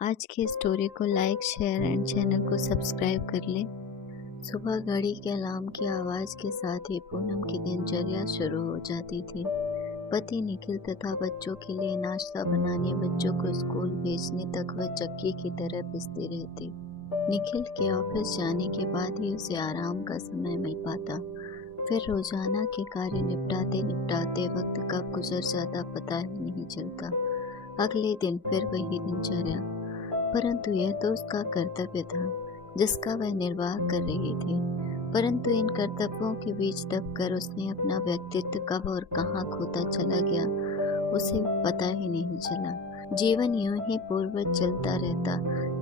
आज की स्टोरी को लाइक शेयर एंड चैनल को सब्सक्राइब कर लें। सुबह घड़ी के अलार्म की आवाज़ के साथ ही पूनम की दिनचर्या शुरू हो जाती थी। पति निखिल तथा बच्चों के लिए नाश्ता बनाने, बच्चों को स्कूल भेजने तक वह चक्की की तरह पिसती रहती। निखिल के ऑफिस जाने के बाद ही उसे आराम का समय मिल पाता। फिर रोजाना के कार्य निपटाते निपटाते वक्त कब गुजर जाता पता ही नहीं चलता। अगले दिन फिर वही दिनचर्या, परंतु यह तो उसका कर्तव्य था जिसका वह निर्वाह कर रही थी। परंतु इन कर्तव्यों के बीच दबकर उसने अपना व्यक्तित्व कब और कहाँ खोता चला गया, उसे पता ही नहीं चला। जीवन यूं ही पूर्ववत चलता रहता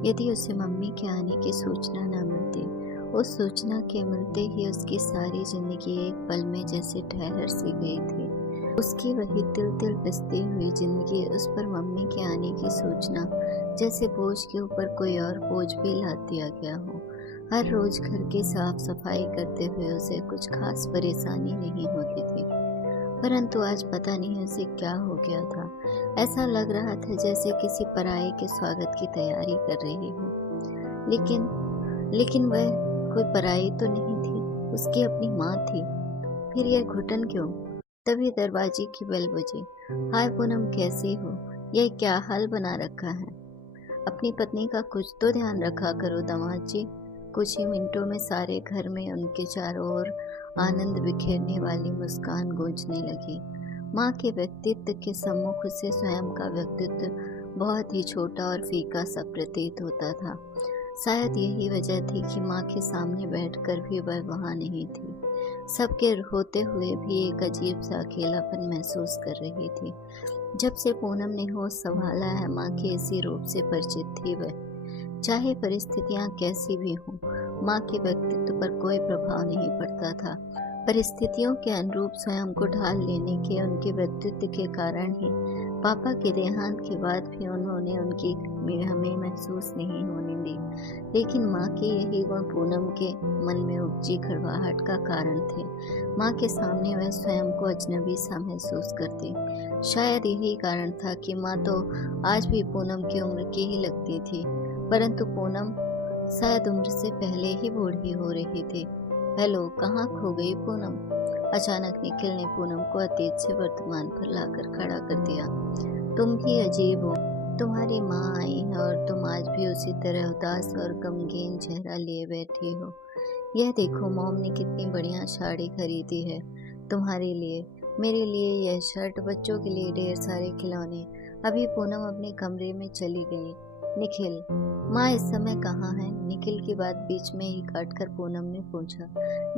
यदि उसे मम्मी के आने की सूचना न मिलती। उस सूचना के मिलते ही उसकी सारी जिंदगी एक पल में जैसे ठहर सी गई थी। उसकी वही तिल तिल पिसती हुई जिंदगी, उस पर मम्मी के आने की सूचना जैसे बोझ के ऊपर कोई और बोझ भी लाद दिया गया हो। हर रोज घर की साफ सफाई करते हुए उसे कुछ खास परेशानी नहीं होती थी, परंतु आज पता नहीं उसे क्या हो गया था। ऐसा लग रहा था जैसे किसी पराये के स्वागत की तैयारी कर रही हो। लेकिन वह कोई पराई तो नहीं थी, उसकी अपनी माँ थी। फिर यह घुटन क्यों? तभी दरवाजे की बेल बजी। हाय पूनम, कैसी हो? यह क्या हाल बना रखा है? अपनी पत्नी का कुछ तो ध्यान रखा करो दामाद जी। कुछ ही मिनटों में सारे घर में उनके चारों ओर आनंद बिखेरने वाली मुस्कान गूंजने लगी। माँ के व्यक्तित्व के सम्मुख उसे स्वयं का व्यक्तित्व बहुत ही छोटा और फीका सा प्रतीत होता था। शायद यही वजह थी कि माँ के सामने बैठकर भी वह वहाँ नहीं थी। सबके होते हुए भी एक अजीब सा अकेलापन महसूस कर रही थी। जब से पूनम ने होश संभाला है, माँ के इसी रूप से परिचित थी वह। चाहे परिस्थितियां कैसी भी हों, माँ के व्यक्तित्व पर कोई प्रभाव नहीं पड़ता था। परिस्थितियों के अनुरूप स्वयं को ढाल लेने के उनके व्यक्तित्व के कारण ही पापा के देहांत के बाद भी उन्होंने उनकी हमें महसूस नहीं होने दी। लेकिन माँ के यही गुण पूनम के मन में उपजी खड़वाहट का कारण थे। माँ के सामने वह स्वयं को अजनबी सा महसूस करती। शायद यही कारण था कि माँ तो आज भी पूनम की उम्र की ही लगती थी, परंतु पूनम शायद उम्र से पहले ही बूढ़ी हो रही थी। हेलो, कहाँ खो गई पूनम? अचानक निखिल ने पूनम को अतीत से वर्तमान पर लाकर खड़ा कर दिया। तुम भी अजीब हो। तुम्हारी माँ आई है और तुम आज भी उसी तरह उदास और गमगीन चेहरा लिए बैठी हो। यह देखो, मॉम ने कितनी बढ़िया साड़ी खरीदी है तुम्हारे लिए, मेरे लिए यह शर्ट, बच्चों के लिए ढेर सारे खिलौने। अभी पूनम अपने कमरे में चली गई। निखिल, माँ इस समय कहाँ है? निखिल की बात बीच में ही काटकर पूनम ने पूछा।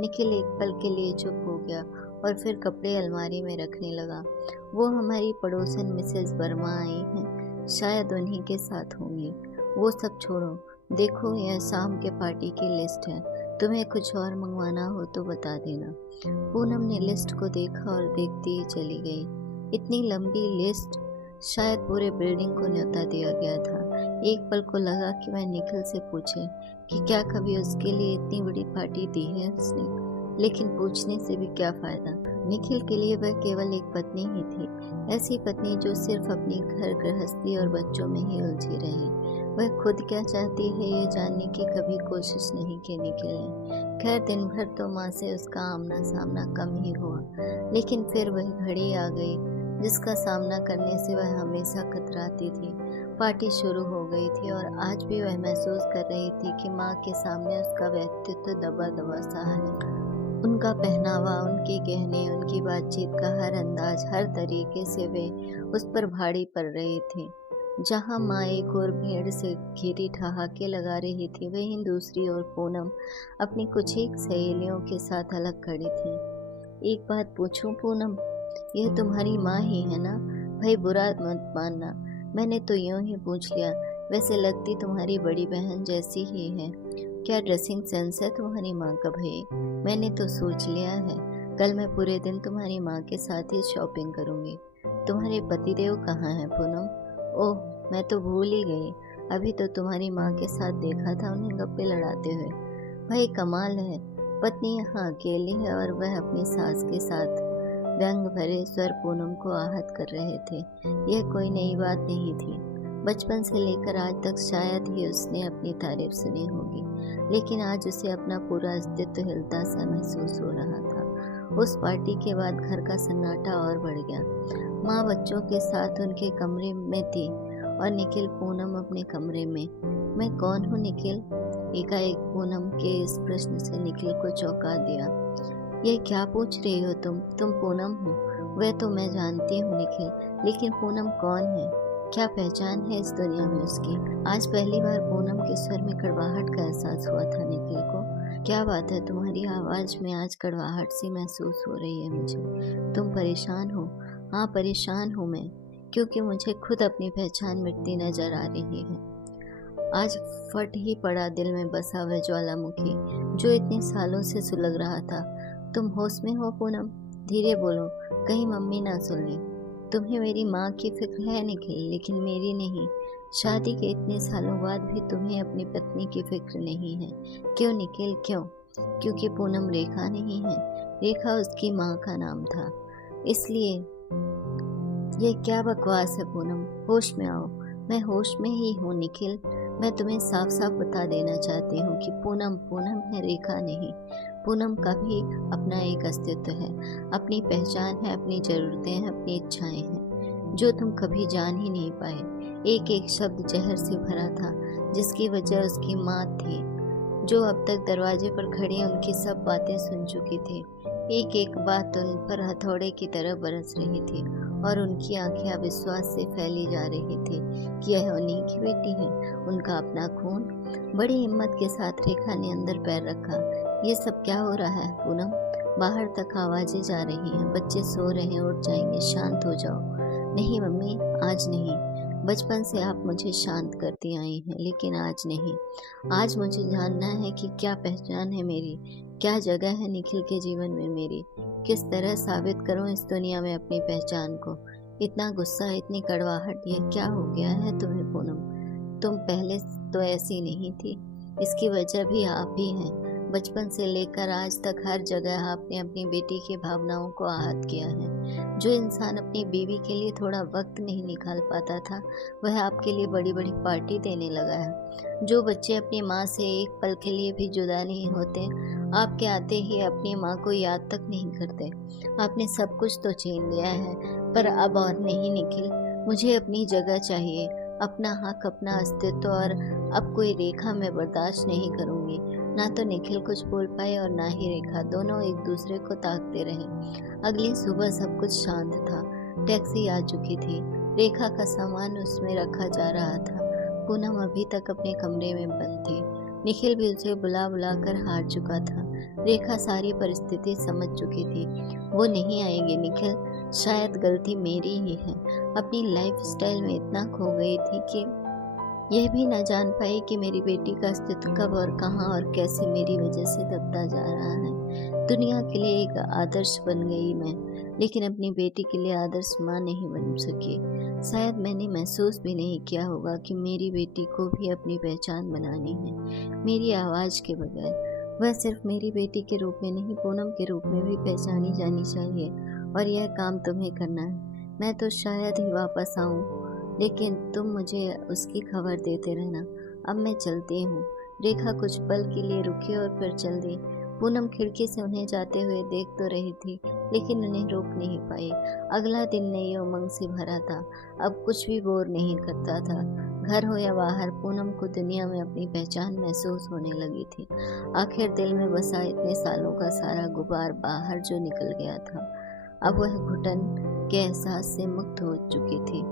निखिल एक पल के लिए चुप हो गया और फिर कपड़े अलमारी में रखने लगा। वो हमारी पड़ोसन मिसेस वर्मा आई हैं, शायद उन्हीं के साथ होंगी। वो सब छोड़ो, देखो यह शाम के पार्टी की लिस्ट है, तुम्हें कुछ और मंगवाना हो तो बता देना। पूनम ने लिस्ट को देखा और देखती ही चली गई। इतनी लंबी लिस्ट, शायद पूरे बिल्डिंग को न्योता दिया गया था। एक पल को लगा कि वह निखिल से पूछे कि क्या कभी उसके लिए इतनी बड़ी पार्टी दी है उसने, लेकिन पूछने से भी क्या फायदा। निखिल के लिए वह केवल एक पत्नी ही थी, ऐसी पत्नी जो सिर्फ अपनी घर गृहस्थी और बच्चों में ही उलझी रही। वह खुद क्या चाहती है ये जानने की कभी कोशिश नहीं की निखिल ने। खैर, दिन भर तो माँ से उसका आमना सामना कम ही हुआ, लेकिन फिर वही घड़ी आ गई जिसका सामना करने से वह हमेशा कतराती थी। पार्टी शुरू हो गई थी और आज भी वह महसूस कर रही थी कि माँ के सामने उसका व्यक्तित्व दबा दबा सा है। उनका पहनावा, उनके गहने, उनकी बातचीत का हर अंदाज, हर तरीके से वे उस पर भारी पड़ रही थी। जहाँ माँ एक और भीड़ से घिरी ठहाके लगा रही थी, वहीं दूसरी ओर पूनम अपनी कुछ ही सहेलियों के साथ अलग खड़ी थी। एक बात पूछूं पूनम, यह तुम्हारी माँ ही है ना? भाई बुरा मत मानना, मैंने तो यूं ही पूछ लिया। वैसे लगती तुम्हारी बड़ी बहन जैसी ही है। क्या ड्रेसिंग सेंस है तुम्हारी माँ का भाई? मैंने तो सोच लिया है, कल मैं पूरे दिन तुम्हारी माँ के साथ ही शॉपिंग करूँगी। तुम्हारे पतिदेव कहाँ हैं पूनम? ओह, मैं तो भूल ही गई, अभी तो तुम्हारी माँ के साथ देखा था उन्हें गप्पे लड़ाते हुए। भाई कमाल है, पत्नी यहाँ अकेली है और वह अपनी सास के साथ। व्यंग भरे स्वर पूनम को आहत कर रहे थे। यह कोई नई बात नहीं थी, बचपन से लेकर आज तक शायद ही उसने अपनी तारीफ सुनी होगी, लेकिन आज उसे अपना पूरा अस्तित्व हिलता सा महसूस हो रहा था। उस पार्टी के बाद घर का सन्नाटा और बढ़ गया। माँ बच्चों के साथ उनके कमरे में थी और निखिल पूनम अपने कमरे में। मैं कौन हूँ निखिल? एकाएक पूनम के इस प्रश्न से निखिल को चौंका दिया। ये क्या पूछ रही हो तुम पूनम हो? वह तो मैं जानती हूँ निखिल, लेकिन पूनम कौन है? क्या पहचान है इस दुनिया में उसकी? आज पहली बार पूनम के स्वर में कड़वाहट का एहसास हुआ था निखिल को। क्या बात है, तुम्हारी आवाज में आज कड़वाहट सी महसूस हो रही है मुझे। तुम परेशान हो? हाँ, परेशान हूँ मैं, क्योंकि मुझे खुद अपनी पहचान मिटती नजर आ रही है। आज फट ही पड़ा दिल में बसा वह ज्वालामुखी जो इतने सालों से सुलग रहा था। तुम होश में हो पूनम? धीरे बोलो, कहीं मम्मी ना सुन ले। तुम्हें मेरी माँ की फिक्र है निखिल, लेकिन मेरी नहीं। शादी के इतने सालों बाद भी तुम्हें अपनी पत्नी की फिक्र नहीं है। क्यों निखिल, क्यों? क्योंकि पूनम रेखा नहीं है। रेखा उसकी माँ का नाम था, इसलिए। ये क्या बकवास है पूनम? होश में आओ। मैं होश में ही हूँ निखिल। मैं तुम्हें साफ साफ बता देना चाहती हूँ कि पूनम पूनम है, रेखा नहीं। पूनम का भी अपना एक अस्तित्व है, अपनी पहचान है, अपनी जरूरतें हैं, अपनी इच्छाएं हैं, जो तुम कभी जान ही नहीं पाए। एक एक शब्द जहर से भरा था, जिसकी वजह उसकी माँ थी, जो अब तक दरवाजे पर खड़ी उनकी सब बातें सुन चुकी थी। एक एक बात उन पर हथौड़े की तरह बरस रही थी और उनकी आंखें अविश्वास से फैली जा रही थी कि यह उन्हीं की बेटी है, उनका अपना खून। बड़ी हिम्मत के साथ रेखा ने अंदर पैर रखा। ये सब क्या हो रहा है पूनम? बाहर तक आवाजें जा रही हैं, बच्चे सो रहे हैं, उठ जाएंगे, शांत हो जाओ। नहीं मम्मी, आज नहीं। बचपन से आप मुझे शांत करती आई हैं, लेकिन आज नहीं। आज मुझे जानना है कि क्या पहचान है मेरी, क्या जगह है निखिल के जीवन में मेरी। किस तरह साबित करूं इस दुनिया में अपनी पहचान को। इतना गुस्सा, इतनी कड़वाहट, ये क्या हो गया है तुम्हें पूनम? तुम पहले तो ऐसी नहीं थी। इसकी वजह भी आप ही हैं। बचपन से लेकर आज तक हर जगह आपने अपनी बेटी की भावनाओं को आहत किया है। जो इंसान अपनी बीवी के लिए थोड़ा वक्त नहीं निकाल पाता था, वह आपके लिए बड़ी बड़ी पार्टी देने लगा है। जो बच्चे अपनी माँ से एक पल के लिए भी जुदा नहीं होते, आपके आते ही अपनी माँ को याद तक नहीं करते। आपने सब कुछ तो छीन लिया है, पर अब और नहीं निखिल। मुझे अपनी जगह चाहिए, अपना हक, अपना अस्तित्व, और अब कोई रेखा मैं बर्दाश्त नहीं करूंगी। ना तो निखिल कुछ बोल पाए और ना ही रेखा। दोनों एक दूसरे को ताकते रहे। अगली सुबह सब कुछ शांत था। टैक्सी आ चुकी थी। रेखा का सामान उसमें रखा जा रहा था। पूनम अभी तक अपने कमरे में बंद थी। निखिल भी उसे बुला बुला कर हार चुका था। रेखा सारी परिस्थिति समझ चुकी थी। वो नहीं आएगी निखिल, शायद गलती मेरी ही है। अपनी लाइफस्टाइल में इतना खो गई थी कि यह भी न जान पाई कि मेरी बेटी का अस्तित्व कब और कहाँ और कैसे मेरी वजह से दबता जा रहा है। दुनिया के लिए एक आदर्श बन गई मैं, लेकिन अपनी बेटी के लिए आदर्श माँ नहीं बन सकी। शायद मैंने महसूस भी नहीं किया होगा कि मेरी बेटी को भी अपनी पहचान बनानी है, मेरी आवाज़ के बगैर। वह सिर्फ मेरी बेटी के रूप में नहीं, पूनम के रूप में भी पहचानी जानी चाहिए, और यह काम तुम्हें करना है। मैं तो शायद ही वापस आऊँ, लेकिन तुम मुझे उसकी खबर देते रहना। अब मैं चलती हूँ। रेखा कुछ पल के लिए रुकी और फिर चल दी। पूनम खिड़की से उन्हें जाते हुए देख तो रही थी, लेकिन उन्हें रोक नहीं पाई। अगला दिन नई उमंग से भरा था। अब कुछ भी बोर नहीं करता था। घर हो या बाहर, पूनम को दुनिया में अपनी पहचान महसूस होने लगी थी। आखिर दिल में बसा इतने सालों का सारा गुबार बाहर जो निकल गया था। अब वह घुटन के एहसास से मुक्त हो चुकी थी।